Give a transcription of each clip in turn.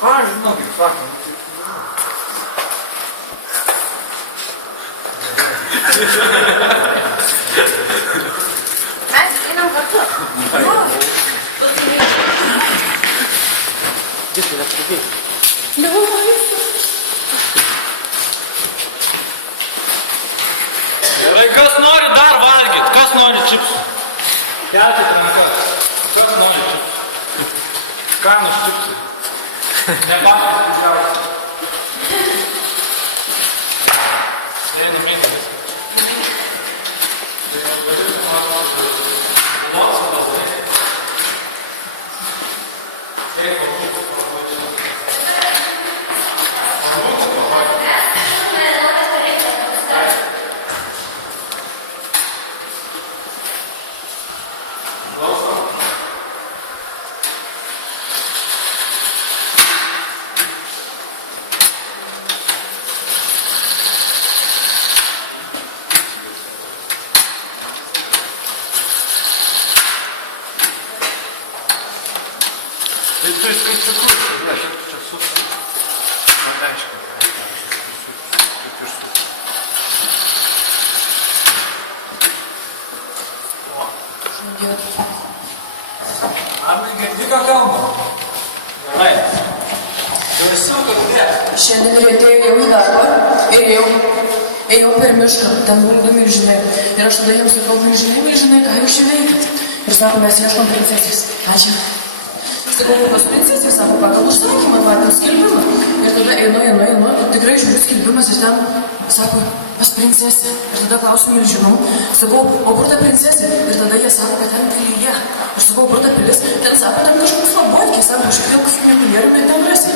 Ai, žinau, kaip sakant. Mes einam kartu. Dėkui, nepradėjai. Gerai, kas nori dar valgyti? Kas nori čipsų? Kelkit rankas. Kas nori čipsų? Skanus čipsai. Nepakės didžiausias. Sėdi mėgė viską. Tai tu esi iš tikrųjų, ne, šiek čia susi. Man aiškiai. Kaip ir susi. Arnai, girdi, ką kalba? Gerai. Jau esi vakare. Šiandien atėjau į darbą ir ėjau per mišką, ten buvo du milžinai. Ir aš tada jiems sakau, milžinai, ką jūs čia veikat? Ir sako, mes ieškom princesės. Ačiū. Sakau, kokios princesės, sako, pagal užsakymą, matėm skelbimą. Ir tada einu, tikrai žiūriu skelbimas ir ten, sako, pas princesė. Ir tada klausiu milžinų, sakau, o kur ta princesė? Ir tada jie sako, kad ten pilyje. Ir sakau, kur ta pilis? Ten sako, ten kažkoks slabotkiai, sako, aš kiek su funikulieriumi ir ten rasi.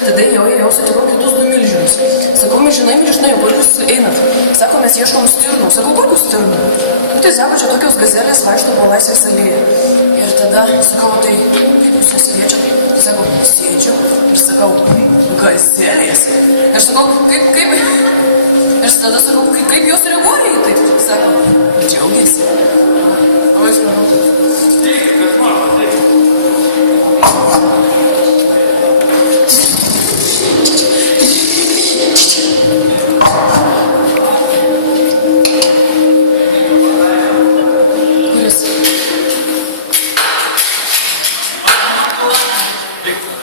Tada ėjau, sutikau kitus du milžinus. Sakau, milžinai, kur jūs einat? Sako, mes ieškom stirnų. Sakau, kokių stirnų? Tai sako, čia tokios gazelės vaikšto po Laisvės alėją. Ir tada sakau, tai kaip jūs jas kviečiat? Tai sako, sėdžiu. Ir sakau, gazelės. Ir sakau, kaip? Ir tada sakau, kaip jos reaguoja į tai? Sako, džiaugiasi. O jis manau.